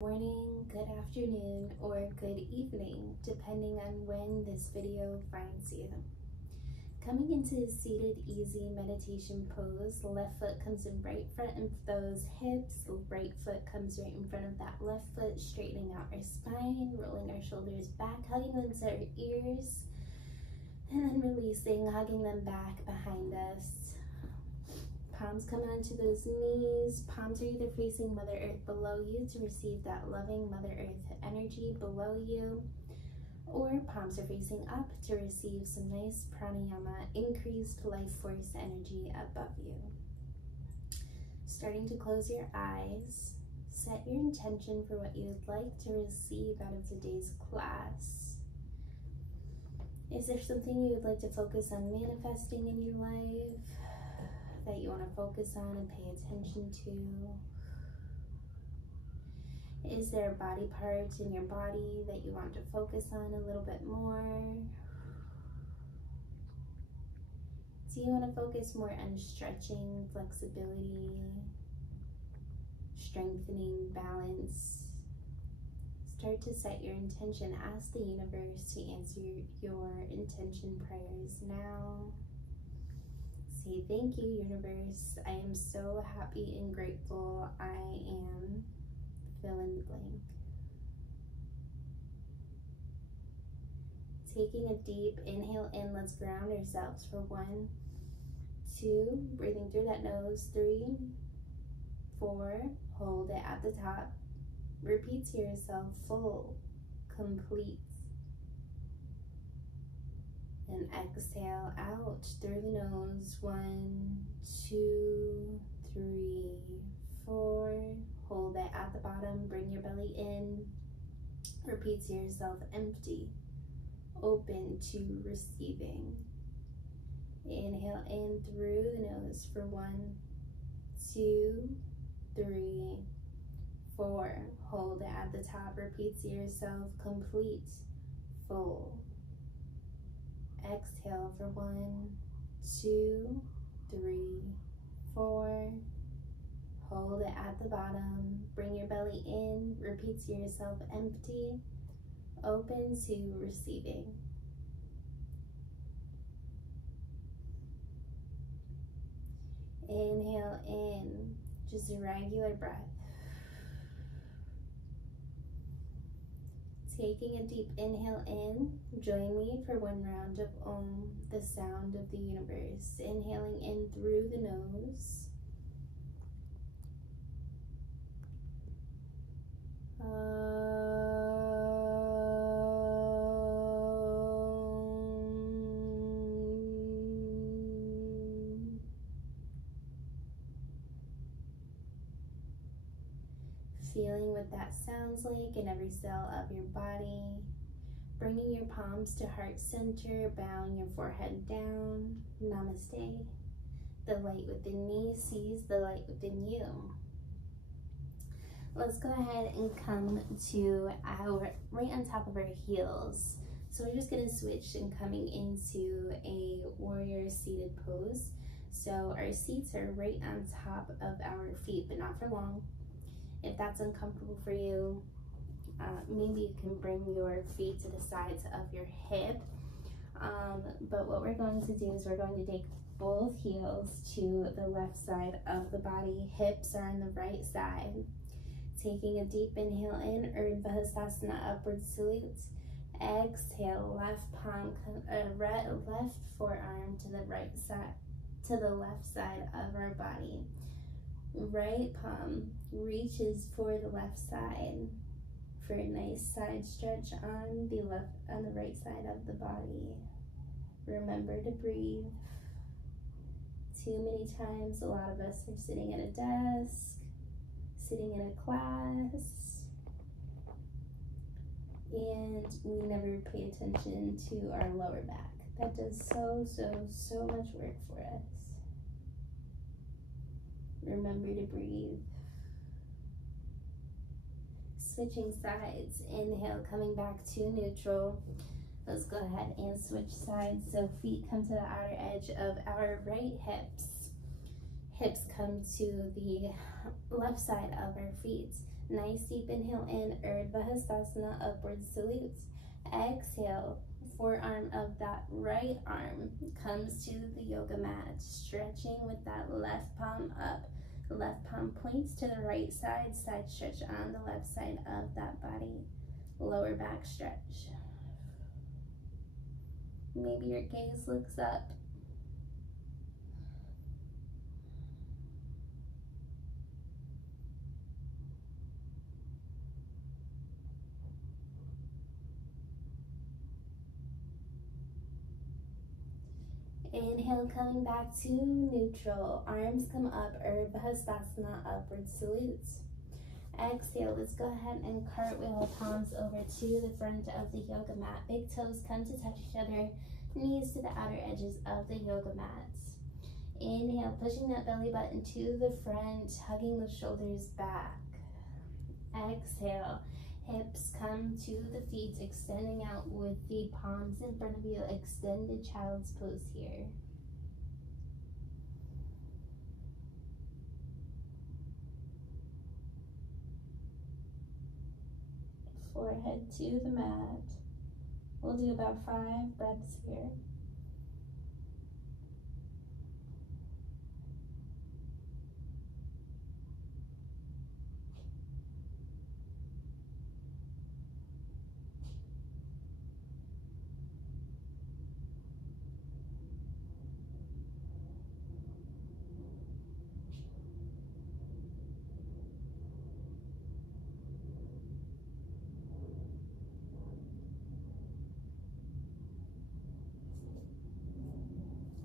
Morning, good afternoon, or good evening, depending on when this video finds you. Coming into a seated, easy meditation pose, left foot comes in right front of those hips, right foot comes right in front of that left foot, straightening out our spine, rolling our shoulders back, hugging them to our ears, and then releasing, hugging them back behind us. Palms come onto those knees. Palms are either facing Mother Earth below you to receive that loving Mother Earth energy below you, or palms are facing up to receive some nice pranayama, increased life force energy above you. Starting to close your eyes, set your intention for what you would like to receive out of today's class. Is there something you would like to focus on manifesting in your life that you want to focus on and pay attention to? Is there a body part in your body that you want to focus on a little bit more? Do you want to focus more on stretching, flexibility, strengthening, balance? Start to set your intention. Ask the universe to answer your intention prayers now. Say, thank you, universe. I am so happy and grateful. I am fill in the blank. Taking a deep inhale in, let's ground ourselves for 1, 2, breathing through that nose, 3, 4, hold it at the top. Repeat to yourself, full, complete. And exhale out through the nose, 1, 2, 3, 4. Hold it at the bottom, bring your belly in. Repeat to yourself, empty, open to receiving. Inhale in through the nose for 1, 2, 3, 4. Hold it at the top, repeat to yourself, complete, full. Exhale for 1, 2, 3, 4. Hold it at the bottom. Bring your belly in. Repeat to yourself, empty, open to receiving. Inhale in, just a regular breath. Taking a deep inhale in, join me for 1 round of Om, the sound of the universe. Inhaling in through the nose. Feeling what that sounds like in every cell of your body. Bringing your palms to heart center, bowing your forehead down. Namaste. The light within me sees the light within you. Let's go ahead and come to our, right on top of our heels. So we're just gonna switch and coming into a warrior seated pose. So our seats are right on top of our feet, but not for long. If that's uncomfortable for you, maybe you can bring your feet to the sides of your hip. But what we're going to do is we're going to take both heels to the left side of the body. Hips are on the right side. Taking a deep inhale in, Urdhva Hastasana, upward salute. Exhale, left palm, left forearm to the right side, to the left side of our body. Right palm reaches for the left side for a nice side stretch on the right side of the body. Remember to breathe. Too many times, a lot of us are sitting at a desk, sitting in a class, and we never pay attention to our lower back. That does so much work for us. Remember to breathe. Switching sides. Inhale, coming back to neutral. Let's go ahead and switch sides. So feet come to the outer edge of our right hips. Hips come to the left side of our feet. Nice deep inhale in, Urdhva Hastasana, upward salutes. Exhale, forearm of that right arm comes to the yoga mat, stretching with that left palm up. Left palm points to the right side, side stretch on the left side of that body. Lower back stretch. Maybe your gaze looks up. Inhale, coming back to neutral. Arms come up, Urdhva Hastasana, upward salutes. Exhale, let's go ahead and cartwheel palms over to the front of the yoga mat. Big toes come to touch each other, knees to the outer edges of the yoga mats. Inhale, pushing that belly button to the front, hugging the shoulders back. Exhale, hips come to the feet, extending out with the palms in front of you. Extended child's pose here. Forehead to the mat. We'll do about 5 breaths here.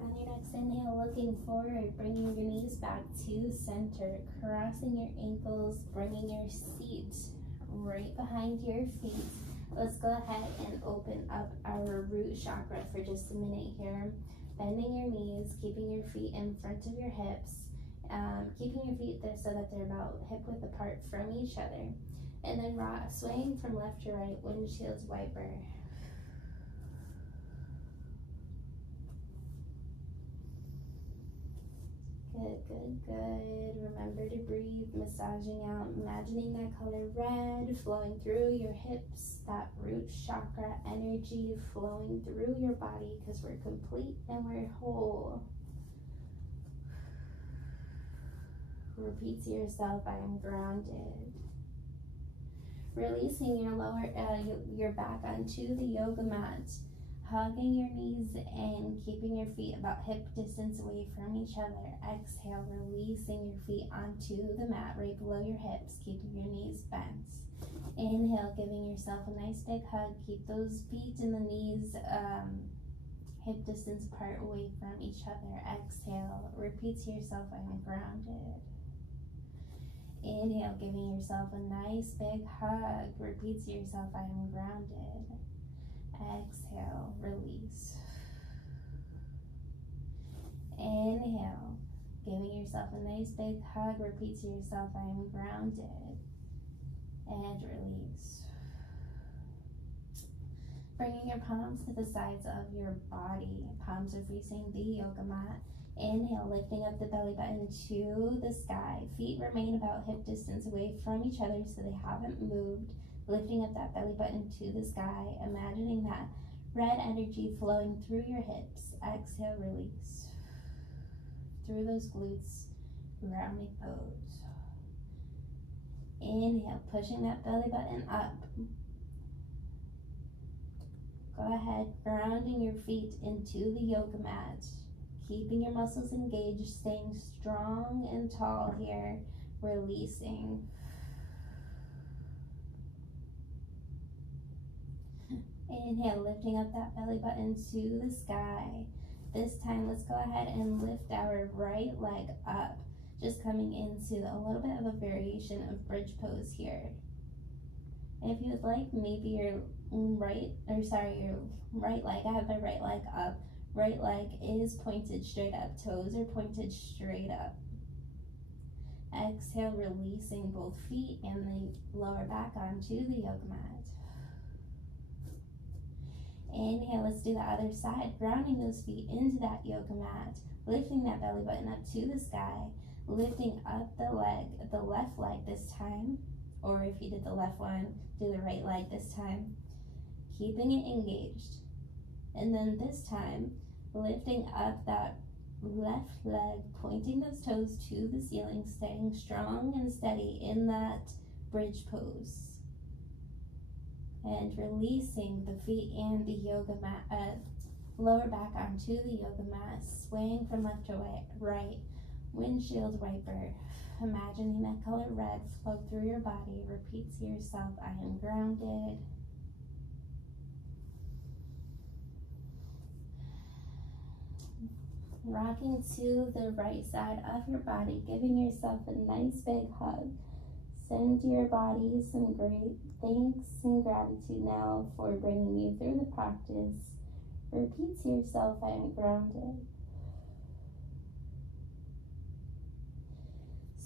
On your next inhale, looking forward, bringing your knees back to center, crossing your ankles, bringing your seat right behind your feet. Let's go ahead and open up our root chakra for just a minute here. Bending your knees, keeping your feet in front of your hips, keeping your feet there so that they're about hip width apart from each other. And then swaying from left to right, windshield wiper. Good, good, good. Remember to breathe, massaging out, imagining that color red flowing through your hips, that root chakra energy flowing through your body, because we're complete and we're whole. Repeat to yourself, I am grounded. Releasing your back onto the yoga mat. Hugging your knees in, keeping your feet about hip distance away from each other. Exhale, releasing your feet onto the mat right below your hips, keeping your knees bent. Inhale, giving yourself a nice big hug. Keep those feet and the knees hip distance apart away from each other. Exhale, repeat to yourself, I am grounded. Inhale, giving yourself a nice big hug. Repeat to yourself, I am grounded. Exhale, release. Inhale, giving yourself a nice big hug. Repeat to yourself, I am grounded. And release. Bringing your palms to the sides of your body. Palms are facing the yoga mat. Inhale, lifting up the belly button to the sky. Feet remain about hip distance away from each other so they haven't moved. Lifting up that belly button to the sky, imagining that red energy flowing through your hips. Exhale, release. Through those glutes, rounding pose. Inhale, pushing that belly button up. Go ahead, grounding your feet into the yoga mat. Keeping your muscles engaged, staying strong and tall here. Releasing. Inhale, lifting up that belly button to the sky. This time, let's go ahead and lift our right leg up. Just coming into a little bit of a variation of bridge pose here. If you would like, maybe your right leg, I have my right leg up. Right leg is pointed straight up. Toes are pointed straight up. Exhale, releasing both feet and the lower back onto the yoga mat. Inhale, let's do the other side, grounding those feet into that yoga mat, lifting that belly button up to the sky, lifting up the left leg this time, or if you did the left one, do the right leg this time. Keeping it engaged. And then this time, lifting up that left leg, pointing those toes to the ceiling, staying strong and steady in that bridge pose. And releasing the feet and the yoga mat, lower back onto the yoga mat, swaying from left to right, windshield wiper. Imagining that color red flow through your body. Repeat to yourself, I am grounded. Rocking to the right side of your body, giving yourself a nice big hug. Send your body some great thanks and gratitude now for bringing you through the practice. Repeat to yourself, I am grounded.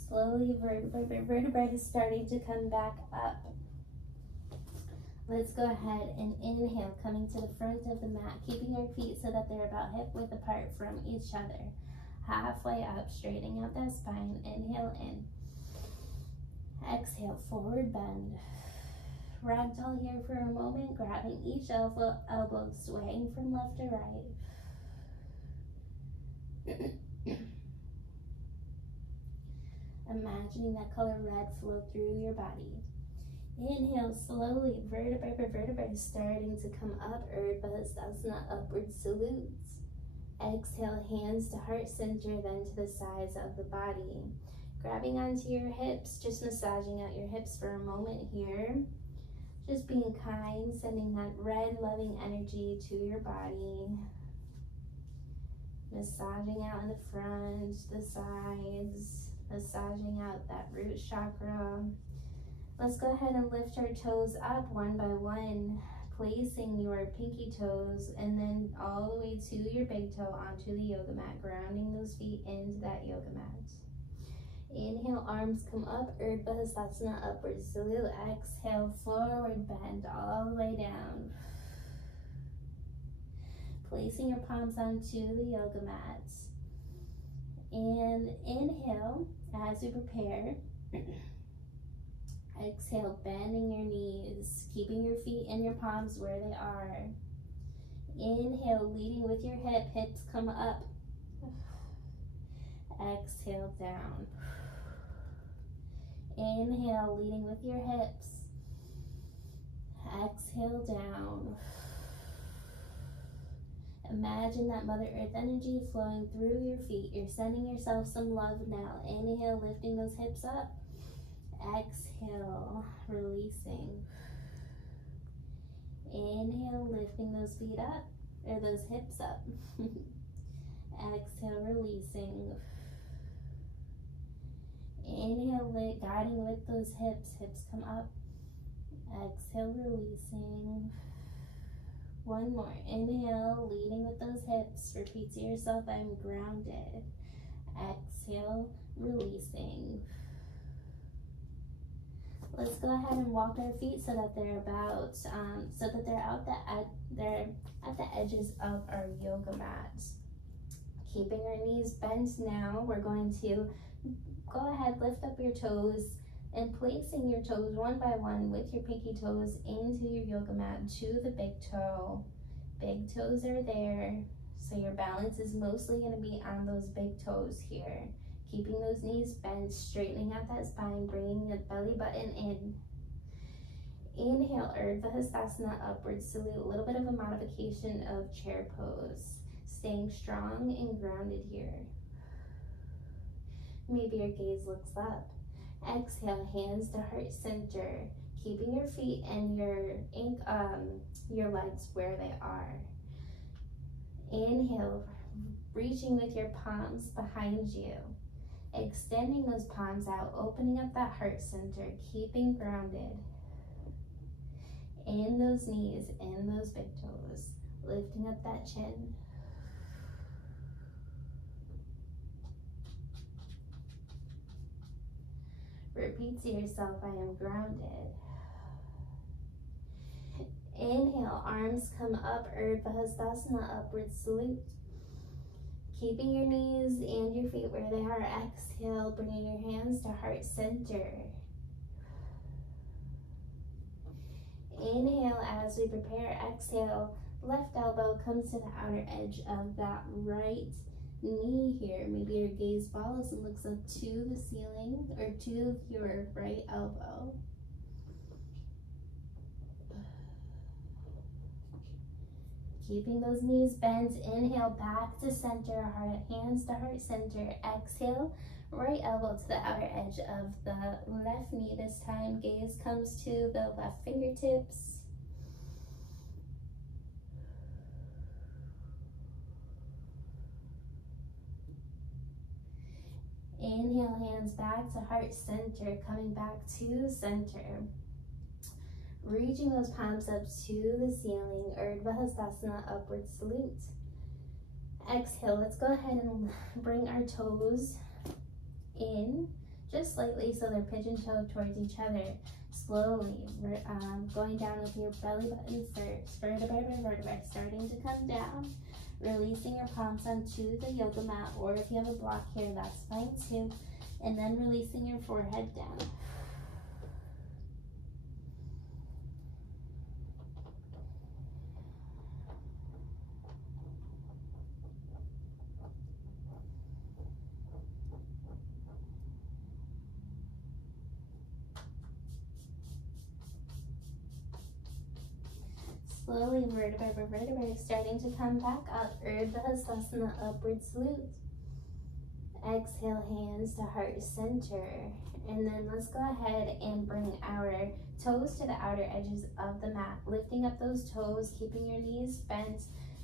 Slowly, vertebrae is starting to come back up. Let's go ahead and inhale, coming to the front of the mat, keeping our feet so that they're about hip width apart from each other. Halfway up, straightening out that spine. Inhale in. Exhale, forward bend. Ragdoll here for a moment, grabbing each elbow, swaying from left to right. Imagining that color red flow through your body. Inhale slowly, vertebrae per vertebrae starting to come up, Uttanasana, upward salutes. Exhale, hands to heart center, then to the sides of the body. Grabbing onto your hips, just massaging out your hips for a moment here. Just being kind, sending that red loving energy to your body. Massaging out in the front, the sides, massaging out that root chakra. Let's go ahead and lift our toes up one by one, placing your pinky toes and then all the way to your big toe onto the yoga mat, grounding those feet into that yoga mat. Inhale, arms come up, Uttanasana, upward salute. Exhale, forward bend all the way down. Placing your palms onto the yoga mat. And inhale as we prepare. Exhale, bending your knees, keeping your feet and your palms where they are. Inhale, leading with your hips come up. Exhale, down. Inhale, leading with your hips. Exhale, down. Imagine that Mother Earth energy flowing through your feet. You're sending yourself some love now. Inhale, lifting those hips up. Exhale, releasing. Inhale, lifting those feet up, or those hips up. Exhale, releasing. Inhale, guiding with those hips come up. Exhale, releasing. One more. Inhale, leading with those hips. Repeat to yourself, I'm grounded. Exhale, releasing. Let's go ahead and walk our feet so that they're they're at the edges of our yoga mat. Keeping our knees bent now, we're going to go ahead, lift up your toes, and placing your toes one by one with your pinky toes into your yoga mat to the big toe. Big toes are there, so your balance is mostly going to be on those big toes here. Keeping those knees bent, straightening out that spine, bringing the belly button in. Inhale, Uttanasana, upward salute. A little bit of a modification of chair pose. Staying strong and grounded here. Maybe your gaze looks up. Exhale, hands to heart center. Keeping your feet and your legs where they are. Inhale, reaching with your palms behind you. Extending those palms out, opening up that heart center, keeping grounded in those knees, in those big toes, lifting up that chin. Repeat to yourself, I am grounded. Inhale, arms come up, Uttanasana, upward salute. Keeping your knees and your feet where they are. Exhale, bringing your hands to heart center. Inhale as we prepare. Exhale, left elbow comes to the outer edge of that right knee here. Maybe your gaze follows and looks up to the ceiling or to your right elbow. Keeping those knees bent. Inhale back to center, heart, hands to heart center. Exhale, right elbow to the outer edge of the left knee this time. Gaze comes to the left fingertips. Inhale, hands back to heart center, coming back to center. Reaching those palms up to the ceiling, Urdhva Hastasana, upward salute. Exhale, let's go ahead and bring our toes in just slightly so they're pigeon-toed towards each other. Slowly, going down with your belly button first, vertebrae by vertebrae, starting to come down. Releasing your palms onto the yoga mat, or if you have a block here, that's fine too. And then releasing your forehead down. Slowly, vertebrae by vertebrae, starting to come back up. Urdhva Hastasana, upward salute. Exhale, hands to heart center. And then let's go ahead and bring our toes to the outer edges of the mat. Lifting up those toes, keeping your knees bent,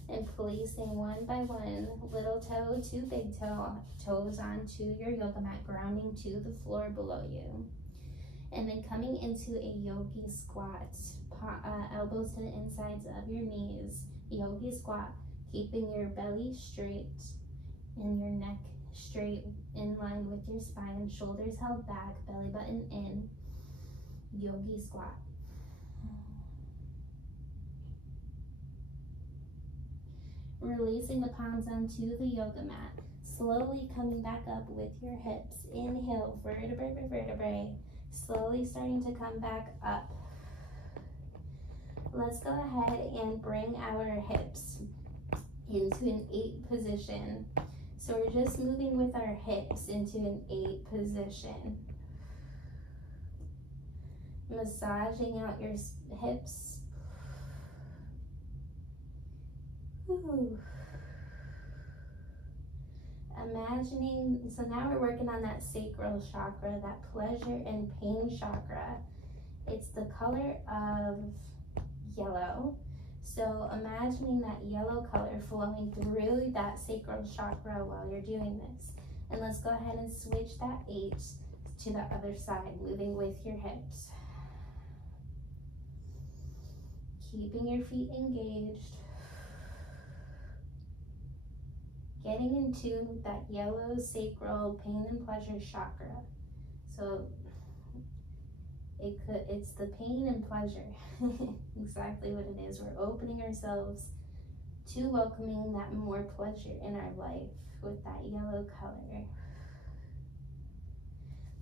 and placing one by one, little toe to big toe, toes onto your yoga mat, grounding to the floor below you. And then coming into a yogi squat, elbows to the insides of your knees, yogi squat, keeping your belly straight and your neck straight in line with your spine, shoulders held back, belly button in, yogi squat. Releasing the palms onto the yoga mat, slowly coming back up with your hips. Inhale, vertebrae by vertebrae, slowly starting to come back up. Let's go ahead and bring our hips into an 8 position. So we're just moving with our hips into an 8 position. Massaging out your hips. Ooh. Imagining, so now we're working on that sacral chakra, that pleasure and pain chakra. It's the color of yellow. So imagining that yellow color flowing through that sacral chakra while you're doing this. And let's go ahead and switch that 8 to the other side, moving with your hips. Keeping your feet engaged. Getting into that yellow sacral pain and pleasure chakra. So it's the pain and pleasure. Exactly what it is. We're opening ourselves to welcoming that more pleasure in our life with that yellow color.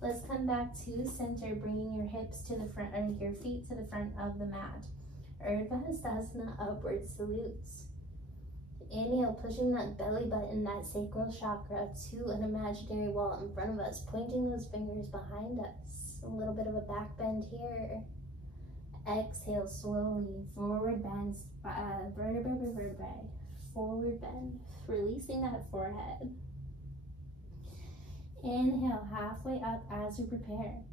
Let's come back to center, bringing your hips to the front, or your feet to the front of the mat. Urdhva Hastasana, upward salutes. Inhale, pushing that belly button, that sacral chakra, to an imaginary wall in front of us, pointing those fingers behind us. A little bit of a back bend here. Exhale, slowly, forward bend, vertebrae by vertebrae, forward bend, releasing that forehead. Inhale, halfway up as we prepare.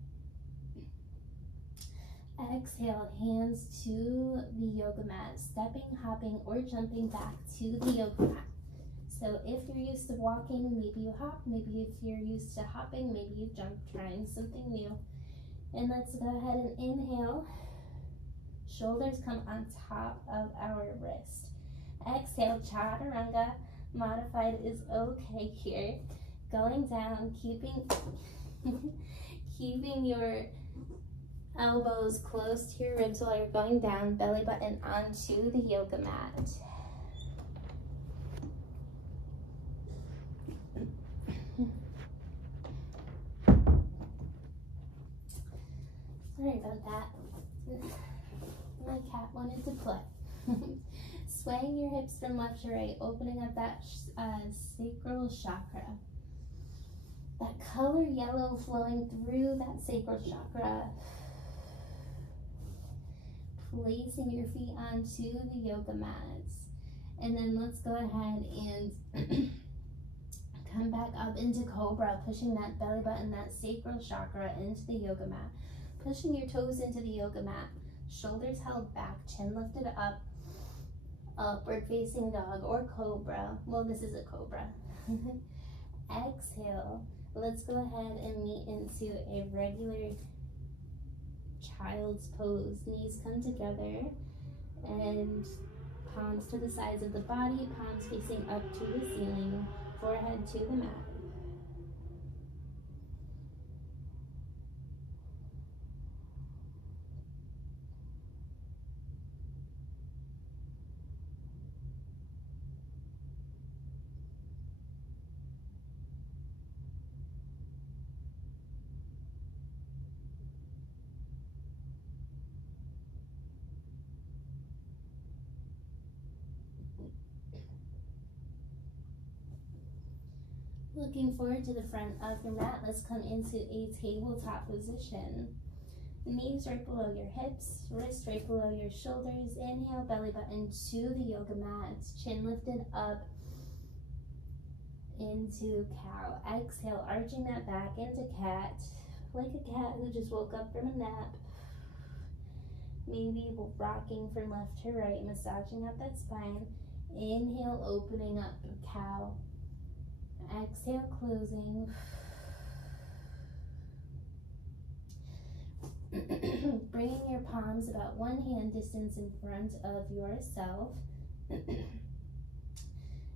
Exhale, hands to the yoga mat, stepping, hopping, or jumping back to the yoga mat. So if you're used to walking, maybe you hop. Maybe if you're used to hopping, maybe you jump, trying something new. And let's go ahead and inhale. Shoulders come on top of our wrist. Exhale, chaturanga. Modified is okay here. Going down, keeping your elbows close to your ribs while you're going down, belly button onto the yoga mat. Sorry about that. My cat wanted to play. Swaying your hips from left to right, opening up that sacral chakra. That color yellow flowing through that sacral chakra. Placing your feet onto the yoga mats. And then let's go ahead and come back up into Cobra, pushing that belly button, that sacral chakra into the yoga mat. Pushing your toes into the yoga mat. Shoulders held back, chin lifted up. Upward facing dog or cobra. Well, this is a cobra. Exhale. Let's go ahead and meet into a regular child's pose. Knees come together and palms to the sides of the body, palms facing up to the ceiling, forehead to the mat. Looking forward to the front of your mat, let's come into a tabletop position. Knees right below your hips, wrists right below your shoulders. Inhale, belly button to the yoga mat, chin lifted up into cow. Exhale, arching that back into cat, like a cat who just woke up from a nap. Maybe rocking from left to right, massaging up that spine. Inhale, opening up cow. Exhale, closing. Bringing your palms about 1 hand distance in front of yourself.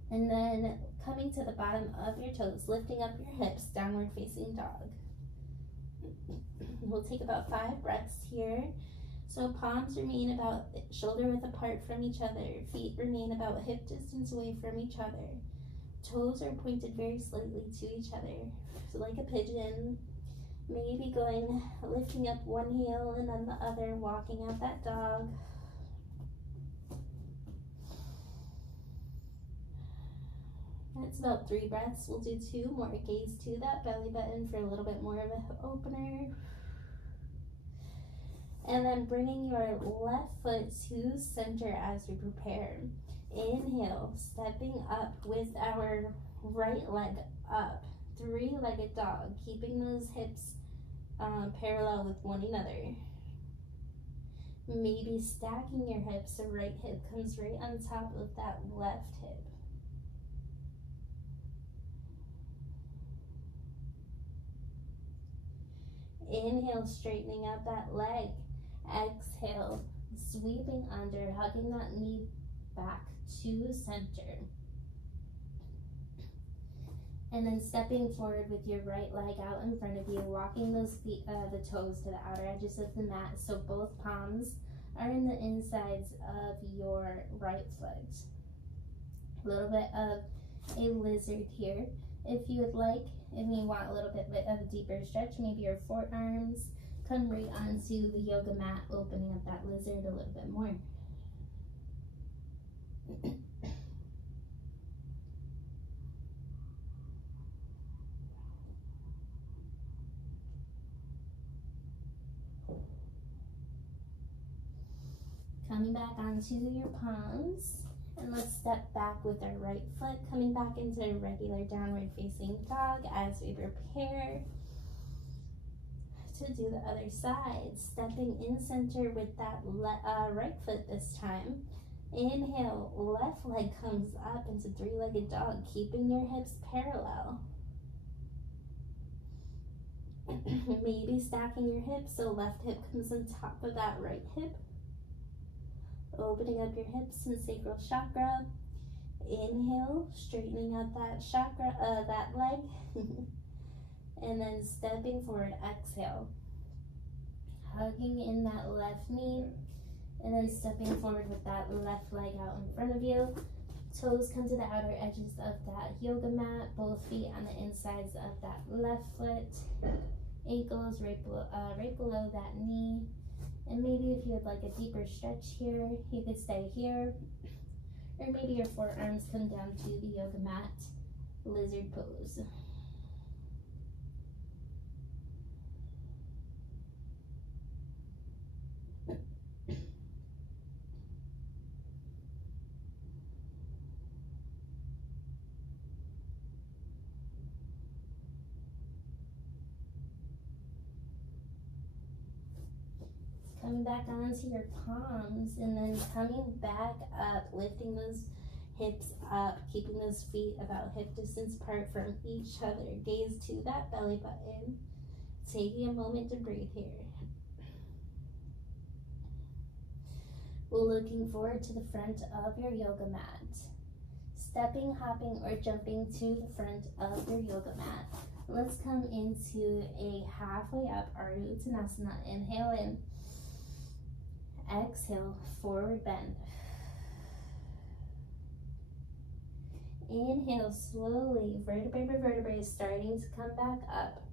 And then coming to the bottom of your toes, lifting up your hips, downward facing dog. We'll take about 5 breaths here. So palms remain about shoulder width apart from each other. Feet remain about hip distance away from each other. Toes are pointed very slightly to each other. So like a pigeon, maybe lifting up one heel and then the other, walking out that dog. That's about 3 breaths. We'll do 2 more. Gaze to that belly button for a little bit more of a hip opener. And then bringing your left foot to center as we prepare. Inhale, stepping up with our right leg up. 3-legged dog, keeping those hips parallel with one another. Maybe stacking your hips, so right hip comes right on top of that left hip. Inhale, straightening out that leg. Exhale, sweeping under, hugging that knee back to center. And then stepping forward with your right leg out in front of you, walking those feet, the toes to the outer edges of the mat, so both palms are in the insides of your right foot. A little bit of a lizard here. If you would like, if you want a little bit of a deeper stretch, maybe your forearms come right onto the yoga mat, opening up that lizard a little bit more. Coming back onto your palms, and let's step back with our right foot, coming back into a regular downward facing dog as we prepare to do the other side. Stepping in center with that right foot this time. Inhale, left leg comes up into 3-legged dog, keeping your hips parallel. Maybe stacking your hips so left hip comes on top of that right hip. Opening up your hips and sacral chakra. Inhale, straightening out that chakra, that leg. And then stepping forward, exhale. Hugging in that left knee. And then stepping forward with that left leg out in front of you. Toes come to the outer edges of that yoga mat. Both feet on the insides of that left foot. Ankles right below that knee. And maybe if you would like a deeper stretch here, you could stay here. Or maybe your forearms come down to the yoga mat, lizard pose. Coming back onto your palms and then coming back up, lifting those hips up, keeping those feet about hip distance apart from each other. Gaze to that belly button. Taking a moment to breathe here. Looking forward to the front of your yoga mat. Stepping, hopping, or jumping to the front of your yoga mat. Let's come into a halfway up our Uttanasana. Inhale in. Exhale, forward bend. Inhale slowly, vertebrae by vertebrae, starting to come back up.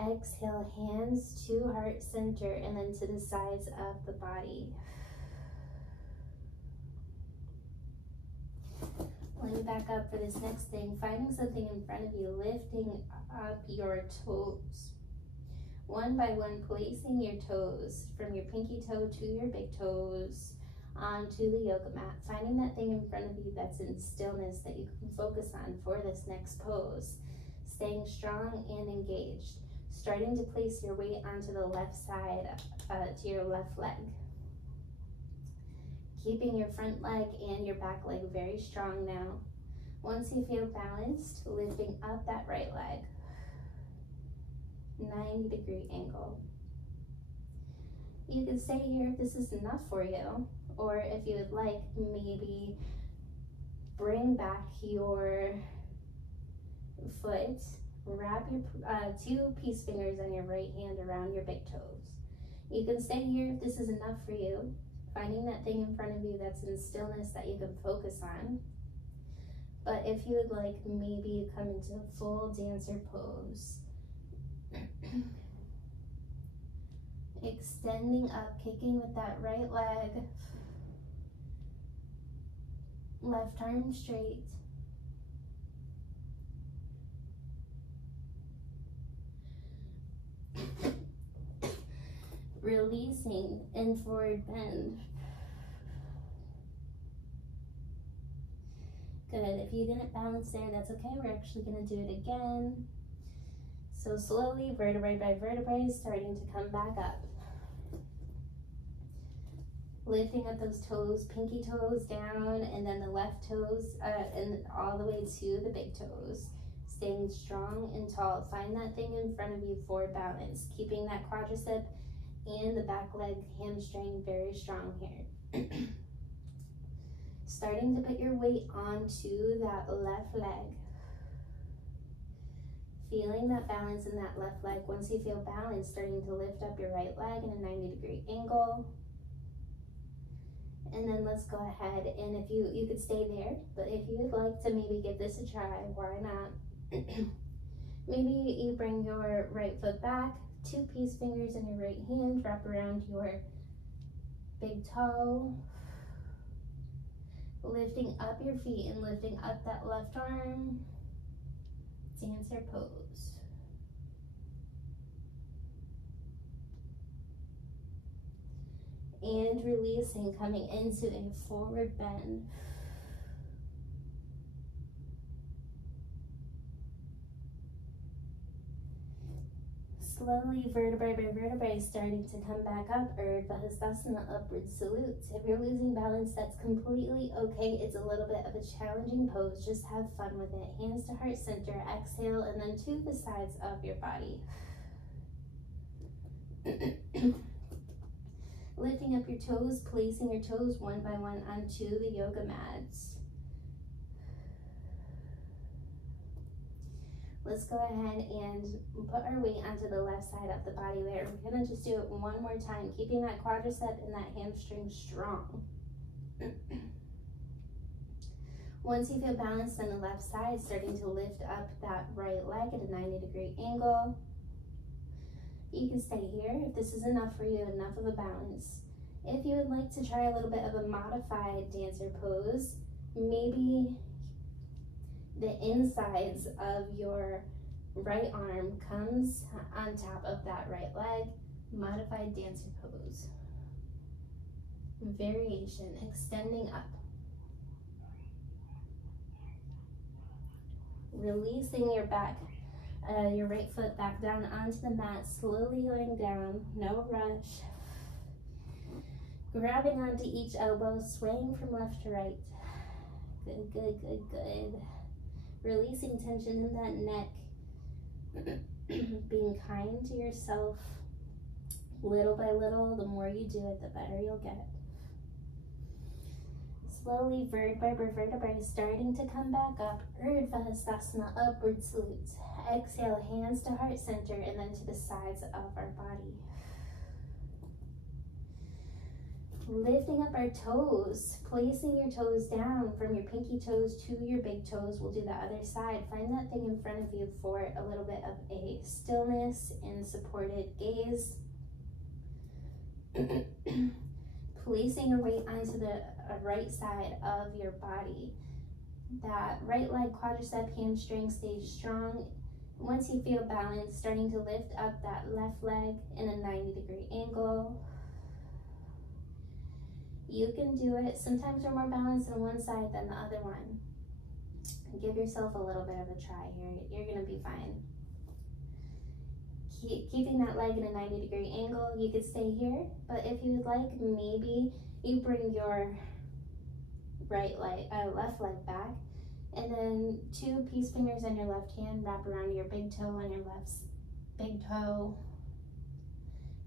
Exhale, hands to heart center and then to the sides of the body. Laying back up for this next thing, finding something in front of you, lifting up your toes. One by one, placing your toes from your pinky toe to your big toes onto the yoga mat. Finding that thing in front of you that's in stillness that you can focus on for this next pose. Staying strong and engaged. Starting to place your weight onto the left side, to your left leg. Keeping your front leg and your back leg very strong now. Once you feel balanced, lifting up that right leg. 90-degree angle. You can stay here if this is enough for you, or if you would like, maybe bring back your foot, wrap your two peace fingers on your right hand around your big toes. You can stay here if this is enough for you, finding that thing in front of you that's in stillness that you can focus on. But if you would like, maybe you come into a full dancer pose. Extending up, kicking with that right leg. Left arm straight. Releasing and forward bend. Good. If you didn't balance there, that's okay. We're actually going to do it again. So slowly, vertebrae by vertebrae, starting to come back up. Lifting up those toes, pinky toes down, and then the left toes, and all the way to the big toes. Staying strong and tall. Find that thing in front of you for balance. Keeping that quadricep and the back leg hamstring very strong here. Starting to put your weight onto that left leg. Feeling that balance in that left leg. Once you feel balanced, starting to lift up your right leg in a 90-degree angle. And then let's go ahead, and if you could stay there, but if you would like to maybe give this a try, why not? Maybe you bring your right foot back, two peace fingers in your right hand, wrap around your big toe. Lifting up your feet and lifting up that left arm. Dancer pose. And releasing, coming into a forward bend. Slowly, vertebrae by vertebrae, starting to come back up. Urdhva upward salute. If you're losing balance, that's completely okay. It's a little bit of a challenging pose. Just have fun with it. Hands to heart center. Exhale, and then to the sides of your body. Lifting up your toes, placing your toes one by one onto the yoga mats. Let's go ahead and put our weight onto the left side of the body there. We're gonna just do it one more time, keeping that quadricep and that hamstring strong. Once you feel balanced on the left side, starting to lift up that right leg at a 90-degree angle. You can stay here if this is enough for you, enough of a balance. If you would like to try a little bit of a modified dancer pose, maybe the insides of your right arm comes on top of that right leg. Modified dancer pose. Variation, extending up. Releasing your back, your right foot back down onto the mat, slowly going down, no rush. Grabbing onto each elbow, swaying from left to right. Good, good, good, good. Releasing tension in that neck. Being kind to yourself. Little by little, the more you do it, the better you'll get. Slowly, vertebrae by vertebrae, starting to come back up. Vinyasa, upward salute. Exhale, hands to heart center and then to the sides of our body. Lifting up our toes, placing your toes down from your pinky toes to your big toes. We'll do the other side. Find that thing in front of you for a little bit of a stillness and supported gaze. Placing your weight onto the right side of your body. That right leg, quadricep, hamstring stays strong. Once you feel balanced, starting to lift up that left leg in a 90-degree angle. You can do it. Sometimes we're more balanced on one side than the other one. Give yourself a little bit of a try here. You're going to be fine. Keeping that leg in a 90-degree angle. You could stay here, but if you would like, maybe you bring your left leg back, and then 2 peace fingers on your left hand, wrap around your big toe on your left big toe.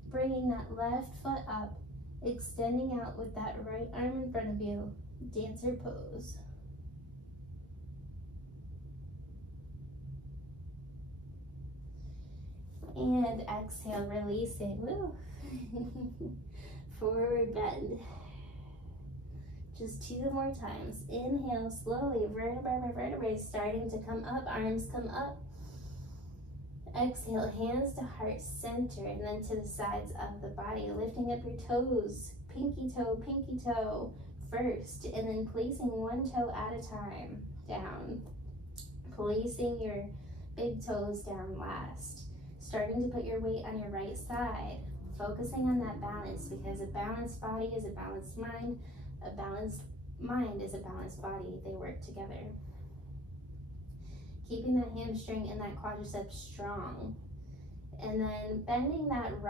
Bringing that left foot up, extending out with that right arm in front of you, dancer pose. And exhale, releasing. Woo. Forward bend. Just 2 more times. Inhale slowly, vertebrae by vertebrae, starting to come up, arms come up. Exhale, hands to heart center and then to the sides of the body, lifting up your toes, pinky toe first, and then placing 1 toe at a time down. Placing your big toes down last. Starting to put your weight on your right side, focusing on that balance, because a balanced body is a balanced mind. A balanced mind is a balanced body. They work together. Keeping that hamstring and that quadricep strong. And then bending that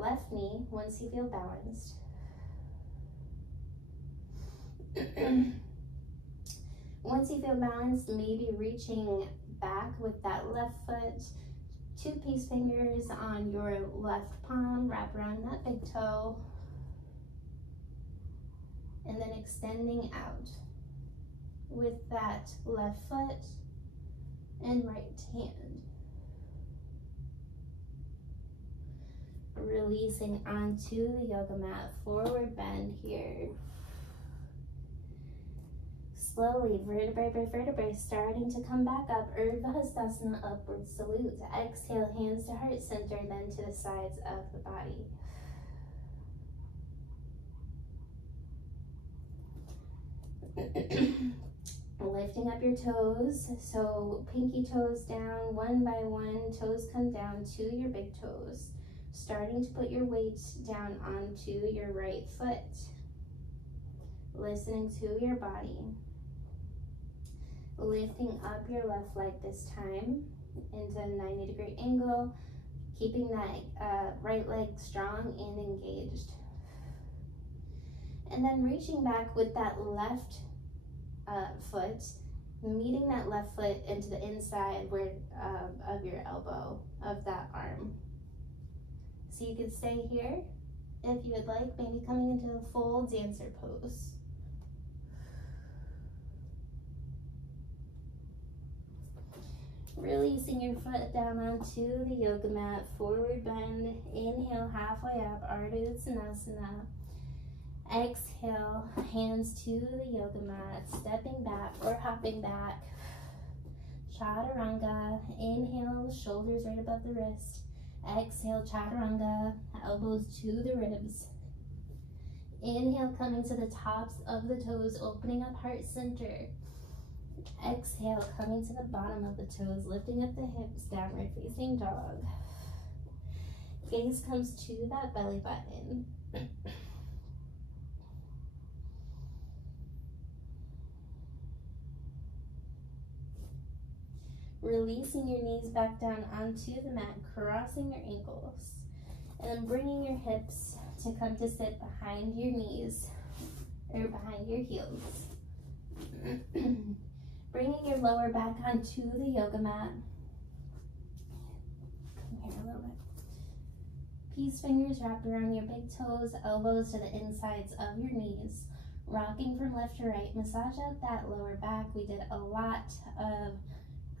left knee once you feel balanced. Once you feel balanced, maybe reaching back with that left foot. 2 peace fingers on your left palm, wrap around that big toe. And then extending out with that left foot and right hand. Releasing onto the yoga mat, forward bend here. Slowly, vertebrae by vertebrae, starting to come back up. Vinyasa, upward salute. Exhale, hands to heart center, then to the sides of the body. Lifting up your toes, so pinky toes down, 1 by 1, toes come down to your big toes. Starting to put your weight down onto your right foot. Listening to your body. Lifting up your left leg this time into a 90-degree angle, keeping that right leg strong and engaged. And then reaching back with that left foot, meeting that left foot into the inside of your elbow of that arm. So you could stay here if you would like, maybe coming into a full dancer pose. Releasing your foot down onto the yoga mat, forward bend, inhale halfway up, Uttanasana. Exhale, hands to the yoga mat, stepping back or hopping back. Chaturanga, inhale, shoulders right above the wrist. Exhale, chaturanga, elbows to the ribs. Inhale, coming to the tops of the toes, opening up heart center. Exhale, coming to the bottom of the toes, lifting up the hips, downward facing dog. Gaze comes to that belly button. Releasing your knees back down onto the mat, crossing your ankles. And then bringing your hips to come to sit behind your knees, or behind your heels. Bringing your lower back onto the yoga mat. Come here a little bit. Peace fingers wrapped around your big toes, elbows to the insides of your knees. Rocking from left to right. Massage out that lower back. We did a lot of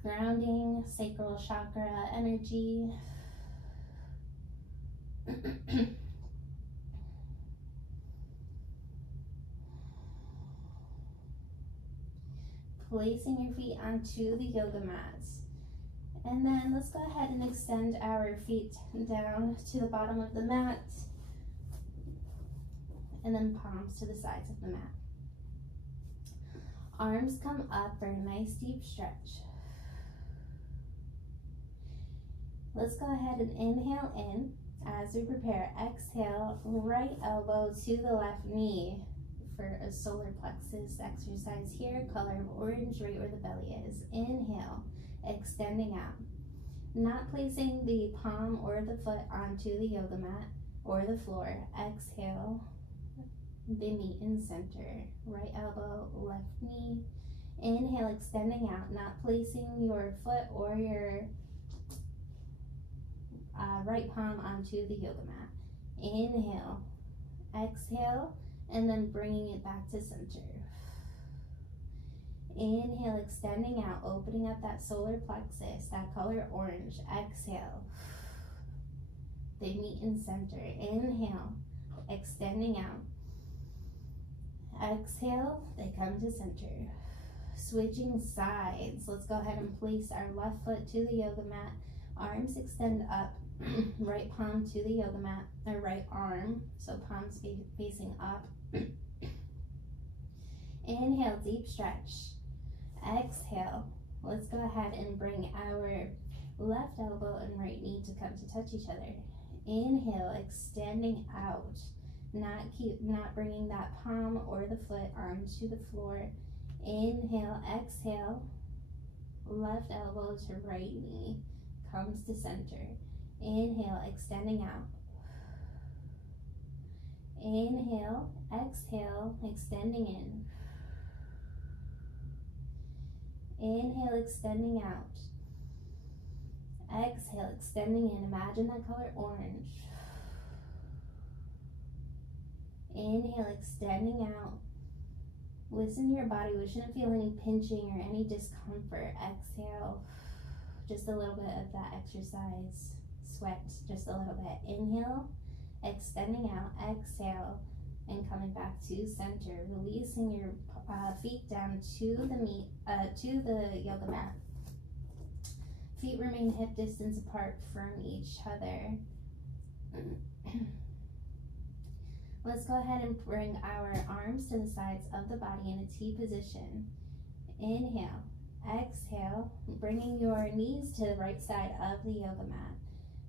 grounding, sacral chakra energy. Placing your feet onto the yoga mats. And then let's go ahead and extend our feet down to the bottom of the mat. And then palms to the sides of the mat. Arms come up for a nice deep stretch. Let's go ahead and inhale in. As we prepare, exhale, right elbow to the left knee for a solar plexus exercise here, color of orange right where the belly is. Inhale, extending out. Not placing the palm or the foot onto the yoga mat or the floor. Exhale, they meet in center. Right elbow, left knee. Inhale, extending out, not placing your foot or your right palm onto the yoga mat. Inhale, exhale, and then bringing it back to center. Inhale, extending out, opening up that solar plexus, that color orange. Exhale, they meet in center. Inhale, extending out. Exhale, they come to center. Switching sides. Let's go ahead and place our left foot to the yoga mat. Arms extend up. Right palm to the yoga mat, or right arm, so palms facing up. Inhale, deep stretch. Exhale. Let's go ahead and bring our left elbow and right knee to come to touch each other. Inhale, extending out. Not bringing that palm or the foot onto the floor. Inhale, exhale. Left elbow to right knee comes to center. Inhale, extending out. Inhale, exhale, extending in. Inhale, extending out. Exhale, extending in. Imagine that color orange. Inhale, extending out. Listen to your body. We shouldn't feel any pinching or any discomfort. Exhale. Just a little bit of that exercise. Sweat just a little bit. Inhale, extending out. Exhale, and coming back to center. Releasing your feet down to the yoga mat. Feet remain hip distance apart from each other. Let's go ahead and bring our arms to the sides of the body in a T position. Inhale, exhale, bringing your knees to the right side of the yoga mat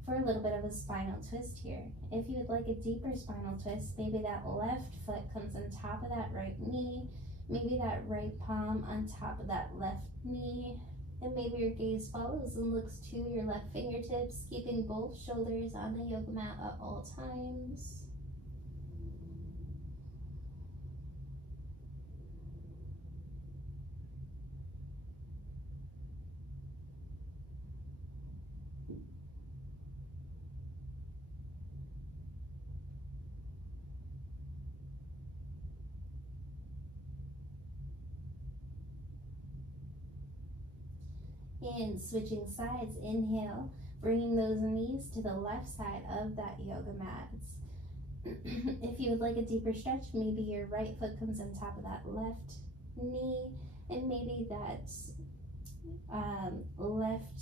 for a little bit of a spinal twist here. If you would like a deeper spinal twist, maybe that left foot comes on top of that right knee, maybe that right palm on top of that left knee, and maybe your gaze follows and looks to your left fingertips, keeping both shoulders on the yoga mat at all times. And switching sides, inhale, bringing those knees to the left side of that yoga mat. If you would like a deeper stretch, maybe your right foot comes on top of that left knee, and maybe that left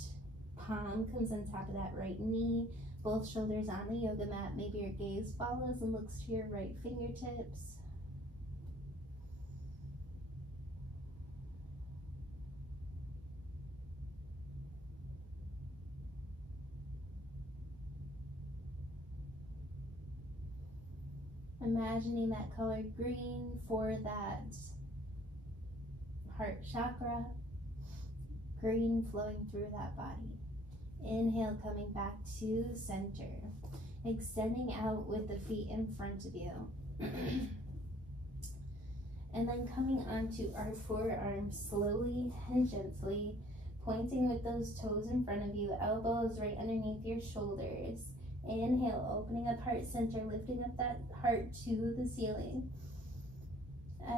palm comes on top of that right knee. Both shoulders on the yoga mat. Maybe your gaze follows and looks to your right fingertips. Imagining that color green for that heart chakra, green flowing through that body. Inhale, coming back to center, extending out with the feet in front of you. And then coming onto our forearms slowly and gently, pointing with those toes in front of you, elbows right underneath your shoulders. Inhale, opening up heart center, lifting up that heart to the ceiling.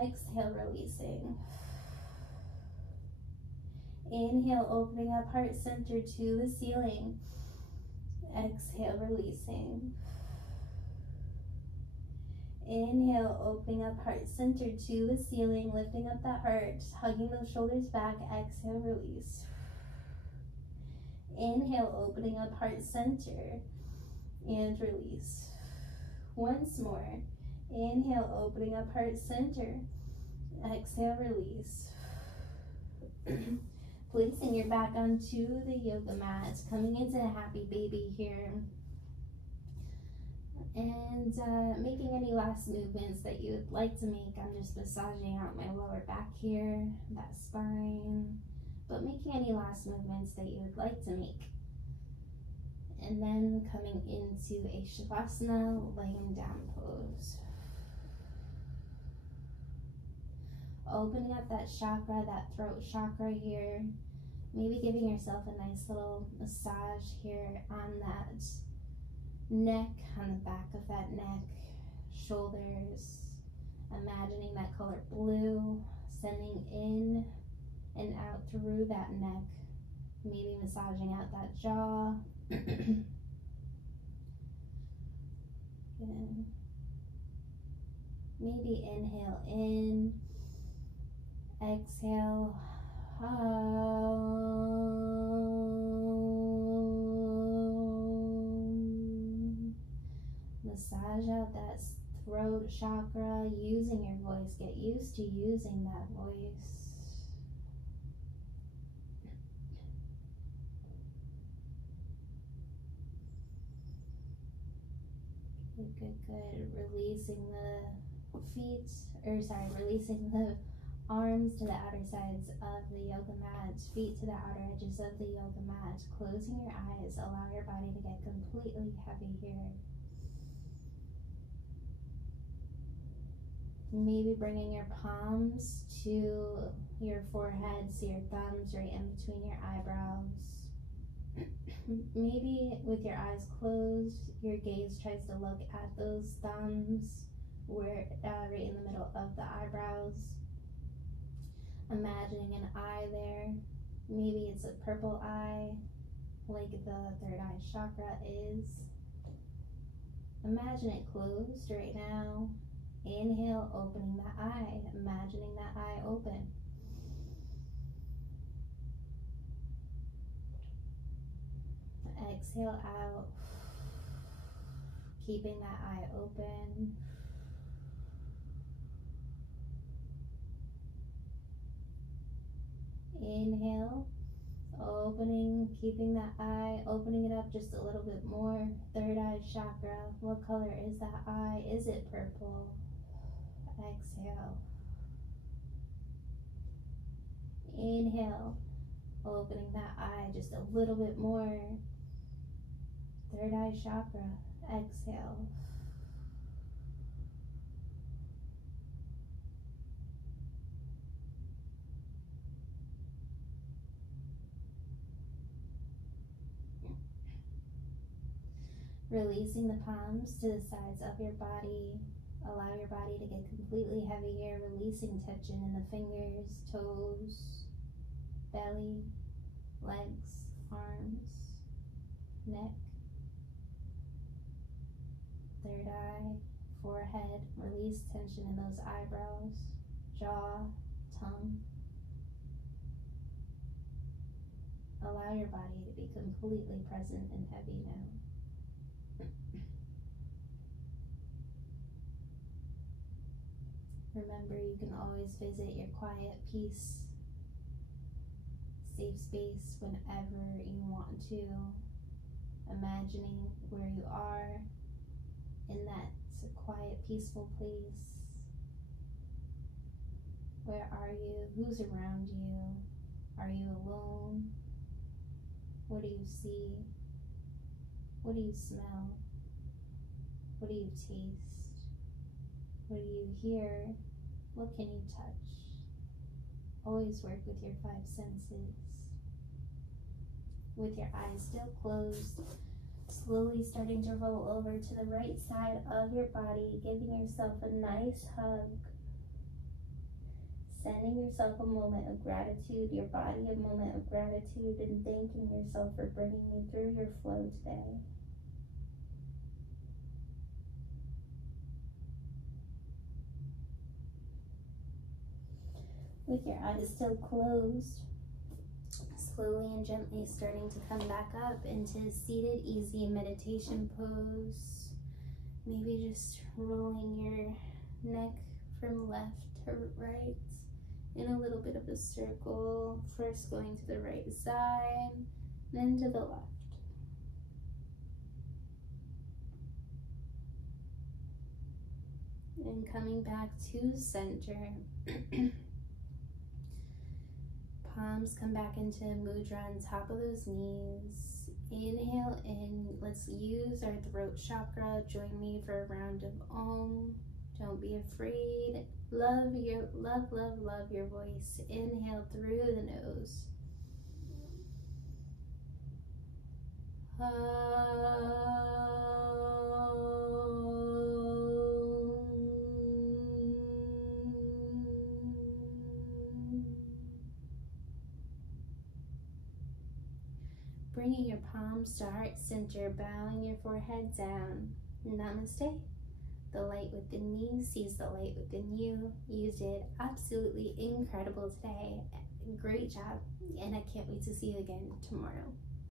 Exhale, releasing. Inhale, opening up heart center to the ceiling. Exhale, releasing. Inhale, opening up heart center to the ceiling, lifting up that heart, hugging those shoulders back. Exhale, release. Inhale, opening up heart center and release. Once more. Inhale, opening up heart center. Exhale, release. Placing your back onto the yoga mat, coming into a happy baby here. And making any last movements that you would like to make. I'm just massaging out my lower back here, that spine. But making any last movements that you would like to make. And then coming into a shavasana, laying down pose. Opening up that chakra, that throat chakra here. Maybe giving yourself a nice little massage here on that neck, on the back of that neck, shoulders. Imagining that color blue, sending in and out through that neck. Maybe massaging out that jaw. Good. Maybe inhale in, exhale out. Massage out that throat chakra, using your voice. Get used to using that voice. Good. Releasing the feet, releasing the arms to the outer sides of the yoga mat, feet to the outer edges of the yoga mat. Closing your eyes, allow your body to get completely heavy here. Maybe bringing your palms to your forehead, so your thumbs right in between your eyebrows. Maybe with your eyes closed, your gaze tries to look at those thumbs right in the middle of the eyebrows. Imagining an eye there. Maybe it's a purple eye, like the third eye chakra is. Imagine it closed right now. Inhale, opening that eye. Imagining that eye open. Exhale out, keeping that eye open. Inhale, opening, keeping that eye, opening it up just a little bit more. Third eye chakra, what color is that eye? Is it purple? Exhale. Inhale, opening that eye just a little bit more. Third eye chakra. Exhale. Releasing the palms to the sides of your body. Allow your body to get completely heavy here. Releasing tension in the fingers, toes, belly, legs, arms, neck. Third eye, forehead, release tension in those eyebrows, jaw, tongue. Allow your body to be completely present and heavy now. Remember, you can always visit your quiet, peace, safe space whenever you want to. Imagining where you are in that quiet, peaceful place. Where are you? Who's around you? Are you alone? What do you see? What do you smell? What do you taste? What do you hear? What can you touch? Always work with your 5 senses. With your eyes still closed, slowly starting to roll over to the right side of your body, giving yourself a nice hug. Sending yourself a moment of gratitude, your body a moment of gratitude, and thanking yourself for bringing you through your flow today. With your eyes still closed, slowly and gently starting to come back up into seated easy meditation pose. Maybe just rolling your neck from left to right in a little bit of a circle, first going to the right side, then to the left. And coming back to center. Palms come back into mudra on top of those knees. Inhale in. Let's use our throat chakra. Join me for a round of Om. Don't be afraid. Love your voice. Inhale through the nose. Bringing your palms to heart center, bowing your forehead down. Namaste. The light within me sees the light within you. You did absolutely incredible today. Great job. And I can't wait to see you again tomorrow.